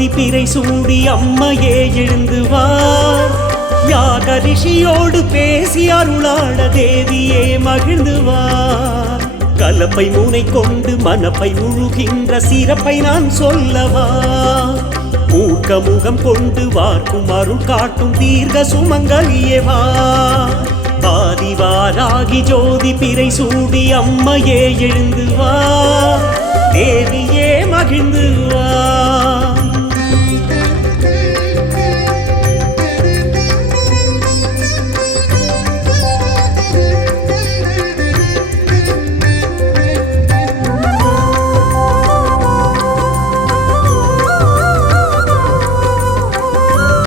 ஜோதி பிறை சூடி அம்மையே எழுந்து வா யாக ரிஷியோடு பேசி அருளாட தேவியே மகிழ்ந்து வா கலப்பை முனை கொண்டு மனப்பை உழுகின்ற சிறப்பை நான் சொல்லவா மூக்க முகம் கொண்டு வார்க்கும் அருள் காட்டும் தீர்க்க சுமங்கலியே வா பாதிவாராகி ஜோதி பிறை சூடி அம்மையே எழுந்து வா தேவியே மகிழ்ந்து வா